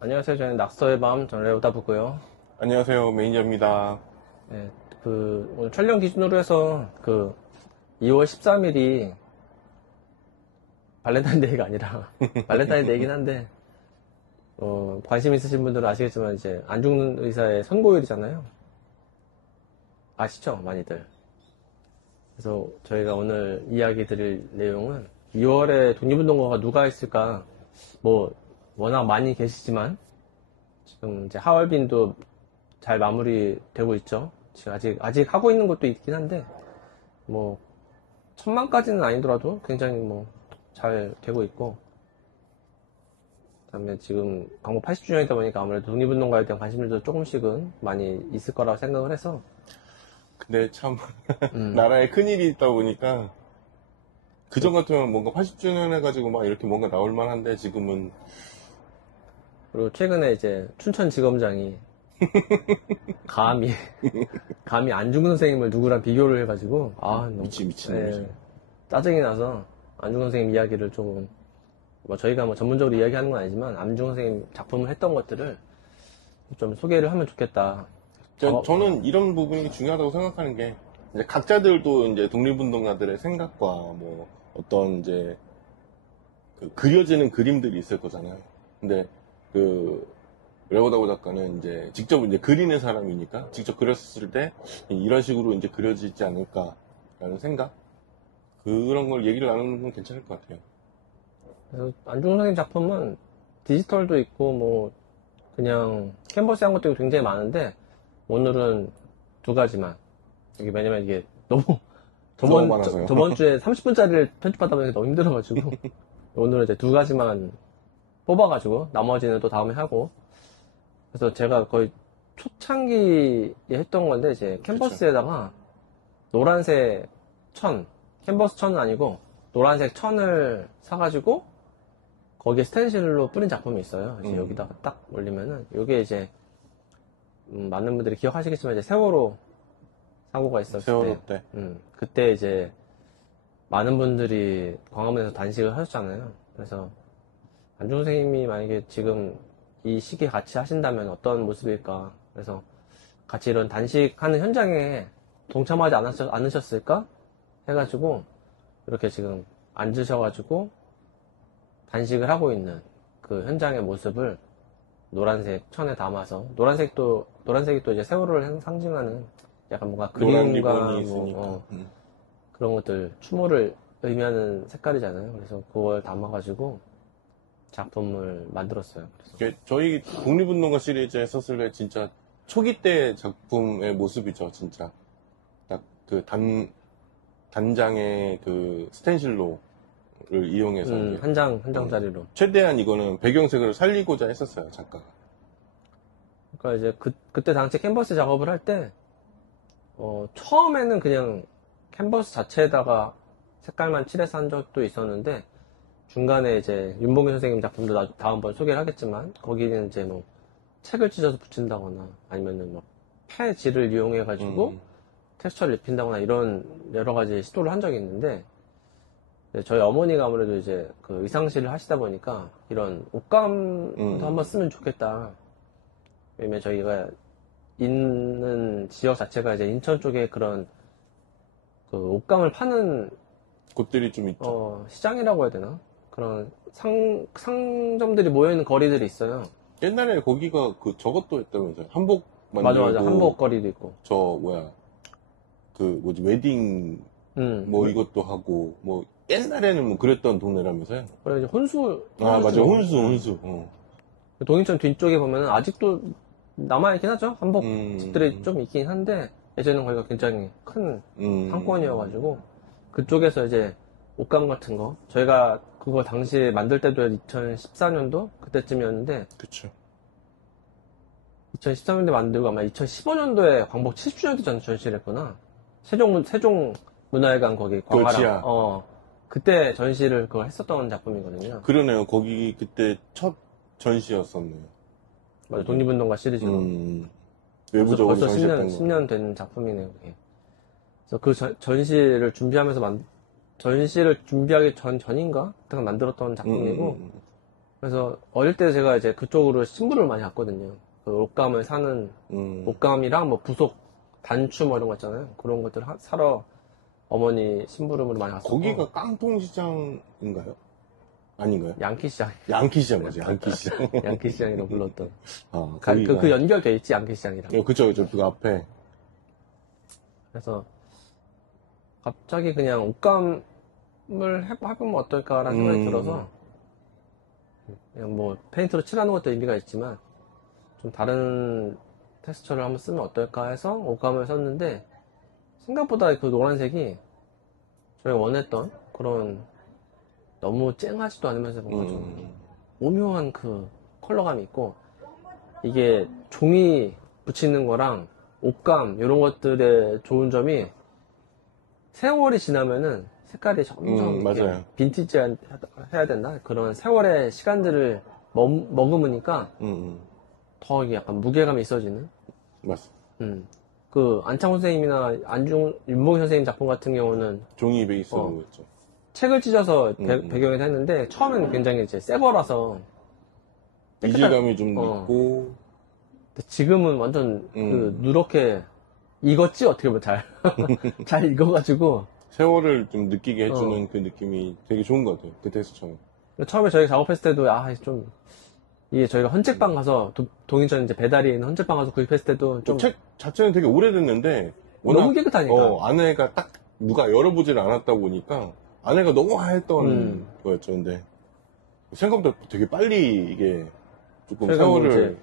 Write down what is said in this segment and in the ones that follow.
안녕하세요. 저는 낙서의 밤 전레오다부고요. 안녕하세요. 매니저입니다. 네, 오늘 촬영 기준으로 해서 2월 13일이 발렌타인데이가 아니라 발렌타인데이긴 한데 관심 있으신 분들은 아시겠지만 이제 안 죽는 의사의 선고일이잖아요. 아시죠? 많이들. 그래서 저희가 오늘 이야기 드릴 내용은 2월에 독립운동가가 누가 있을까? 뭐 워낙 많이 계시지만 지금 이제 하얼빈도 잘 마무리되고 있죠. 지금 아직 하고 있는 것도 있긴 한데 뭐 1000만까지는 아니더라도 굉장히 뭐 잘 되고 있고, 그다음에 지금 광복 80주년이다 보니까 아무래도 독립운동가에 대한 관심들도 조금씩은 많이 있을 거라고 생각을 해서. 근데 참 나라에 큰일이 있다 보니까 그전 같으면 뭔가 80주년 해가지고 막 이렇게 뭔가 나올 만한데 지금은. 그리고 최근에 이제 춘천지검장이 감히 안중근 선생님을 누구랑 비교를 해가지고 너무 미친 예, 짜증이 나서 안중근 선생님 이야기를 조금, 뭐 저희가 뭐 전문적으로 이야기하는 건 아니지만 안중근 선생님 작품을 했던 것들을 좀 소개를 하면 좋겠다. 저는 이런 부분이 중요하다고 생각하는 게, 이제 각자들도 이제 독립운동가들의 생각과 뭐 어떤 이제 그려지는 그림들이 있을 거잖아요. 근데 레오다고 작가는 이제 직접 이제 그리는 사람이니까 직접 그렸을 때 이런 식으로 이제 그려지지 않을까라는 생각, 그런 걸 얘기를 나누는 건 괜찮을 것 같아요. 그래서 안중근 선생님 작품은 디지털도 있고 뭐 그냥 캔버스 한 것도 굉장히 많은데 오늘은 두 가지만. 이게 왜냐면 이게 너무 너무 많아서요. 저번 주에 30분짜리를 편집하다 보니까 너무 힘들어가지고 오늘은 이제 두 가지만 뽑아가지고 나머지는 또 다음에 하고. 그래서 제가 거의 초창기에 했던 건데 이제 캔버스에다가 노란색 캔버스 천은 아니고 노란색 천을 사가지고 거기에 스텐실로 뿌린 작품이 있어요. 이제 여기다가 딱 올리면은 이게 이제 많은 분들이 기억하시겠지만 이제 세월호 사고가 있었을 세월호 때. 그때 이제 많은 분들이 광화문에서 단식을 하셨잖아요. 그래서 안중근 선생님이 만약에 지금 이 시기에 같이 하신다면 어떤 모습일까? 그래서 같이 이런 단식하는 현장에 동참하지 않으셨을까? 해가지고 이렇게 지금 앉으셔가지고 단식을 하고 있는 그 현장의 모습을 노란색 천에 담아서, 노란색이 또 이제 세월호를 상징하는 약간 뭔가 그림과 뭐, 그런 것들, 추모를 의미하는 색깔이잖아요. 그래서 그걸 담아가지고 작품을 만들었어요. 그래서 저희 독립운동가 시리즈에 썼을 때 진짜 초기 때 작품의 모습이죠, 진짜. 딱 단장의 스텐실로를 이용해서 한 장짜리로. 최대한 이거는 배경색을 살리고자 했었어요, 작가가. 그러니까 이제 그때 당시 캔버스 작업을 할 때 처음에는 그냥 캔버스 자체에다가 색깔만 칠해서 한 적도 있었는데, 중간에 이제 윤봉규 선생님 작품도 다음번 소개를 하겠지만 거기는 이제 뭐 책을 찢어서 붙인다거나 아니면은 뭐 폐지를 이용해 가지고 텍스처를 입힌다거나 이런 여러 가지 시도를 한 적이 있는데, 저희 어머니가 아무래도 이제 그 의상실을 하시다 보니까 이런 옷감도 한번 쓰면 좋겠다. 왜냐면 저희가 있는 지역 자체가 이제 인천 쪽에 그런 그 옷감을 파는 곳들이 좀 있죠. 시장이라고 해야 되나? 그런 상점들이 모여있는 거리들이 있어요. 옛날에 거기가 저것도 했다면서요. 한복 만들고. 맞아. 한복 거리도 있고. 웨딩, 이것도 하고, 옛날에는 뭐 그랬던 동네라면서요. 그래, 이제 혼수. 맞아. 혼수. 동인천 뒤쪽에 보면은 아직도 남아있긴 하죠. 한복 집들이 좀 있긴 한데, 예전에는 거기가 굉장히 큰 상권이어가지고, 그쪽에서 이제 옷감 같은 거, 저희가 그거 당시에 만들 때도 2014년도? 그때쯤이었는데, 그쵸. 2013년도에 만들고 아마 2015년도에 광복 70주년도 전시를 했구나. 세종문화회관 거기 광화랑. 그때 전시를 그걸 했었던 작품이거든요. 그러네요. 거기 그때 첫 전시였었네요. 맞아, 독립운동가 시리즈로. 외부적으로 벌써 전시했던 10년 된 작품이네요, 그게. 그래서 그 전시를 준비하면서 전시를 준비하기 전인가? 그때 만들었던 작품이고, 그래서 어릴 때 제가 이제 그쪽으로 신부를 많이 갔거든요. 그 옷감을 사는 옷감이랑 뭐 부속 단추 뭐 이런 거 있잖아요. 그런 것들 사러 어머니 심부름으로 많이 갔었고. 거기가 깡통시장인가요? 아닌가요? 양키시장, 양키시장 맞아요. 양키시장. 양키시장이라고 불렀던. 아, 그 연결돼 있지 양키시장이랑. 그쵸, 그쵸. 그 앞에. 그래서 갑자기 그냥 옷감을 해보면 어떨까라는 생각이 들어서 그냥 뭐 페인트로 칠하는 것도 의미가 있지만 좀 다른 텍스처를 한번 쓰면 어떨까 해서 옷감을 썼는데 생각보다 그 노란색이 저희가 원했던 그런 너무 쨍하지도 않으면서 뭔가 좀 오묘한 그 컬러감이 있고 이게 종이 붙이는 거랑 옷감 이런 것들의 좋은 점이 세월이 지나면은 색깔이 점점 이렇게 맞아요. 빈티지 해야 된다 그런 세월의 시간들을 머금으니까 더 이게 약간 무게감이 있어지는. 맞습니다. 그 안창호 선생님이나 윤봉희 선생님 작품 같은 경우는 종이 베이스로 했죠. 책을 찢어서 배경에서 했는데 처음에는 굉장히 이제 새 거라서 이질감이 좀 있고 근데 지금은 완전 그 누렇게 익었지 어떻게 보면 잘 익어가지고 세월을 좀 느끼게 해주는 그 느낌이 되게 좋은 것 같아요. 그 텍스처는. 처음에 저희 작업했을 때도 좀 이게 저희가 헌책방 가서 동인천 이제 배달이 있는 헌책방 가서 구입했을 때도 좀 책 자체는 되게 오래됐는데 워낙 너무 깨끗하니까 안에가 딱 누가 열어보질 않았다 보니까 안에가 너무 하였던 거였죠. 근데 생각보다 되게 빨리 이게 조금 저희가 뭐 세월을 이제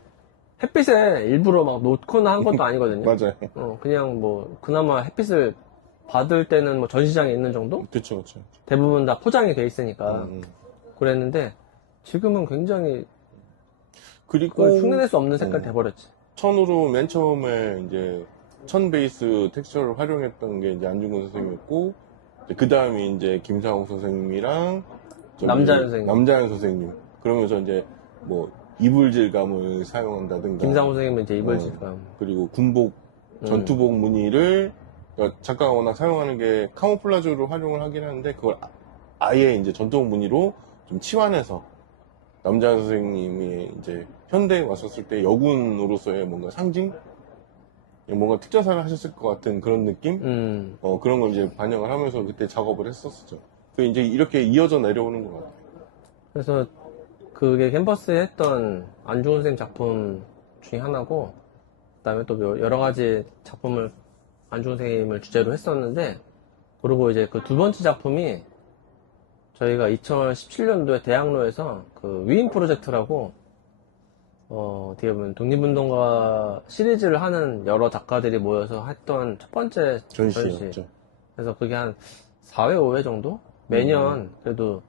햇빛에 일부러 막 놓거나 한 것도 아니거든요. 맞아요. 그냥 뭐 그나마 햇빛을 받을 때는 뭐 전시장에 있는 정도? 그쵸. 대부분 다 포장이 돼 있으니까 그랬는데 지금은 굉장히 그리고 그걸 흉내낼 수 없는 색깔 돼버렸지. 천으로 맨 처음에 이제 천 베이스 텍스처를 활용했던 게 이제 안중근 선생님이었고 그 다음에 이제 김상욱 선생님이랑 남자연 선생님 그러면서 이제 뭐 이불질감을 사용한다든가 김상욱 선생님은 이제 이불질감 그리고 군복 전투복 무늬를 그러니까 작가가 워낙 사용하는 게 카모플라주로 활용을 하긴 하는데 그걸 아예 이제 전투복 무늬로 좀 치환해서 남자연 선생님이 이제 현대에 왔었을 때 여군으로서의 뭔가 상징? 뭔가 특전사를 하셨을 것 같은 그런 느낌? 그런 걸 이제 반영을 하면서 그때 작업을 했었죠. 그 이제 이렇게 이어져 내려오는 것 같아요. 그래서 그게 캔버스에 했던 안중근 선생님 작품 중에 하나고 그다음에 또 여러 가지 작품을 안중근 선생님을 주제로 했었는데 그리고 이제 그 두 번째 작품이 저희가 2017년도에 대학로에서 그 위인 프로젝트라고 어떻게 보면 독립운동가 시리즈를 하는 여러 작가들이 모여서 했던 첫 번째 전시였죠. 그래서 그게 한 4회, 5회 정도? 매년 그래도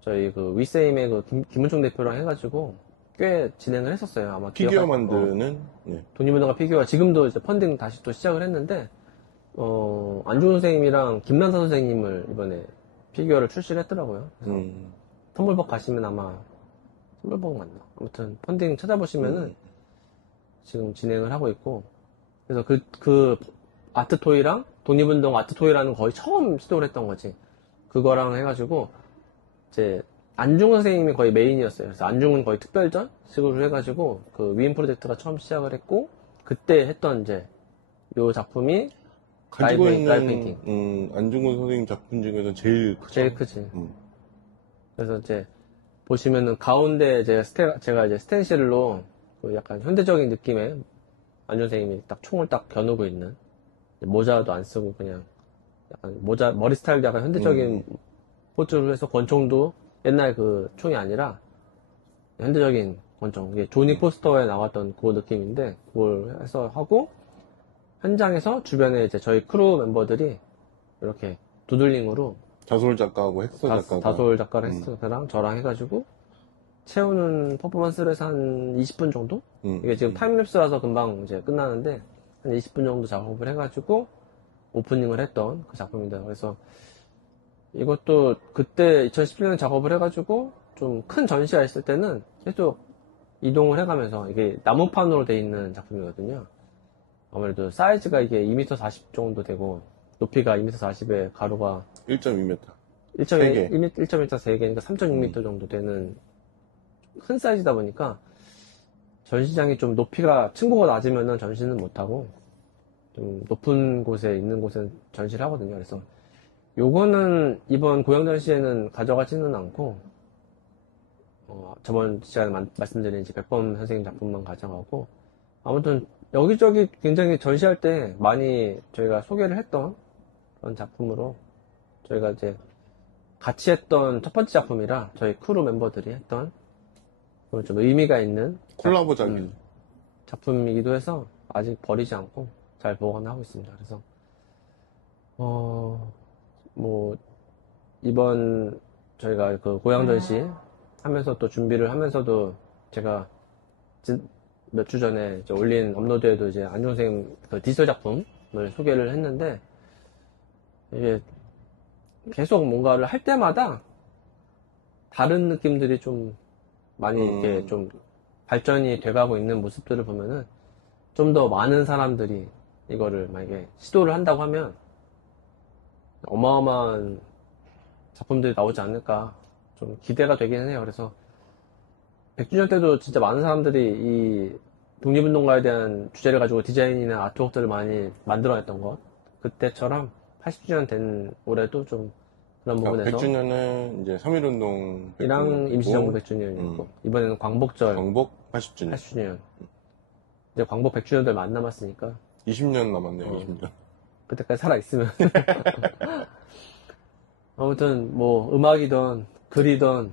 저희 그 위세임의 그 김은총 대표랑 해가지고 꽤 진행을 했었어요. 아마 피규어 만드는 네. 독립운동가 피규어 지금도 이제 펀딩 다시 또 시작을 했는데 안중근 선생님이랑 김난사 선생님을 이번에 피규어를 출시를 했더라고요. 텀블벅 가시면 아마 텀블벅 맞나? 아무튼 펀딩 찾아보시면은 지금 진행을 하고 있고 그래서 그 아트토이랑 독립운동 아트토이라는 거의 처음 시도를 했던 거지. 그거랑 해가지고 이제 안중근 선생님이 거의 메인이었어요. 그래서 안중근 거의 특별전 식으로 해가지고 그 위인 프로젝트가 처음 시작을 했고 그때 했던 이제 요 작품이 가지고 라이브 페인팅. 안중근 선생님 작품 중에서 제일 크죠. 제일 크지. 그래서 이제 보시면은 가운데 제가 이제 스텐실로 그 약간 현대적인 느낌의 안중근 선생님이 딱 총을 딱 겨누고 있는 모자도 안 쓰고 그냥 약간 머리 스타일도 약간 현대적인 포즈로 해서 권총도 옛날 그 총이 아니라 현대적인 권총. 이게 조니 포스터에 나왔던 그 느낌인데 그걸 해서 하고 현장에서 주변에 이제 저희 크루 멤버들이 이렇게 두들링으로 자솔 작가하고 헥서 작가가 다솔 작가랑 헥서랑 저랑 해가지고 채우는 퍼포먼스를 해서 한 20분 정도? 이게 지금 타임랩스라서 금방 이제 끝나는데 한 20분 정도 작업을 해가지고 오프닝을 했던 그 작품입니다. 그래서 이것도 그때 2017년에 작업을 해가지고 좀 큰 전시가 있을 때는 계속 이동을 해가면서 이게 나무판으로 돼 있는 작품이거든요. 아무래도 사이즈가 이게 2m 40 정도 되고 높이가 2m 40에 가로가 1.2m 1.1m 3개니까 3.6m 정도 되는 큰 사이즈다 보니까 전시장이 좀 높이가 층고가 낮으면은 전시는 못하고 좀 높은 곳에 있는 곳은 전시를 하거든요. 그래서 요거는 이번 고양 전시회는 가져가지는 않고 저번 시간에 말씀드린 이제 백범 선생님 작품만 가져가고 아무튼 여기저기 굉장히 전시할 때 많이 저희가 소개를 했던 그런 작품으로 저희가 이제 같이 했던 첫 번째 작품이라 저희 크루 멤버들이 했던 좀 의미가 있는 콜라보작이. 작품이기도 해서 아직 버리지 않고 잘 보관하고 있습니다. 그래서 뭐 이번 저희가 그 고양 전시 하면서 또 준비를 하면서도 제가 몇 주 전에 이제 올린 업로드에도 이제 안종 선생님 그 디지털 작품을 소개를 했는데 이게 계속 뭔가를 할 때마다 다른 느낌들이 좀 많이 이렇게 좀 발전이 돼가고 있는 모습들을 보면은 좀 더 많은 사람들이 이거를 만약에 시도를 한다고 하면 어마어마한 작품들이 나오지 않을까 좀 기대가 되기는 해요. 그래서 100주년 때도 진짜 많은 사람들이 이 독립운동가에 대한 주제를 가지고 디자인이나 아트웍들을 많이 만들어냈던 것 그때처럼 80주년 된 올해도 좀 그런 부분에서 100주년은 이제 3.1운동 이랑 임시정부 100주년이었고 이번에는 광복절 광복 80주년. 80주년 이제 광복 100주년도 얼마 안 남았으니까 20년 남았네요. 20년. 그때까지 살아있으면 아무튼 뭐 음악이든 글이든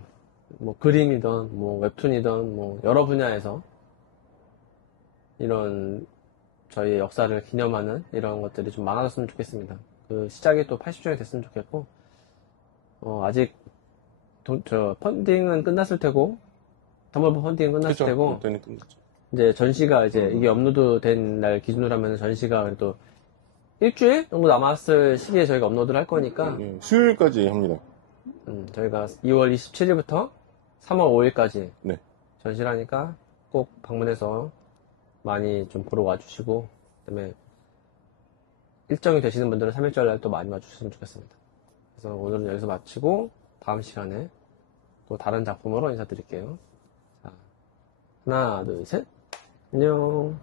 뭐 그림이든 뭐 웹툰이든 뭐 여러 분야에서 이런 저희의 역사를 기념하는 이런 것들이 좀 많아졌으면 좋겠습니다. 그 시작이 또 80주년이 됐으면 좋겠고 아직 저 펀딩은 끝났을 테고 텀블브 펀딩은 끝났을 그죠? 테고 그때는 끝났죠. 이제 전시가 이제 이게 업로드 된 날 기준으로 하면 전시가 그래도 일주일 정도 남았을 시기에 저희가 업로드를 할 거니까 예, 수요일까지 합니다. 저희가 2월 27일부터 3월 5일까지 네. 전시를 하니까 꼭 방문해서 많이 좀 보러 와주시고 그다음에 일정이 되시는 분들은 3일절 날 또 많이 와주셨으면 좋겠습니다. 그래서 오늘은 여기서 마치고 다음 시간에 또 다른 작품으로 인사드릴게요. 자, 하나, 둘, 셋. 안녕.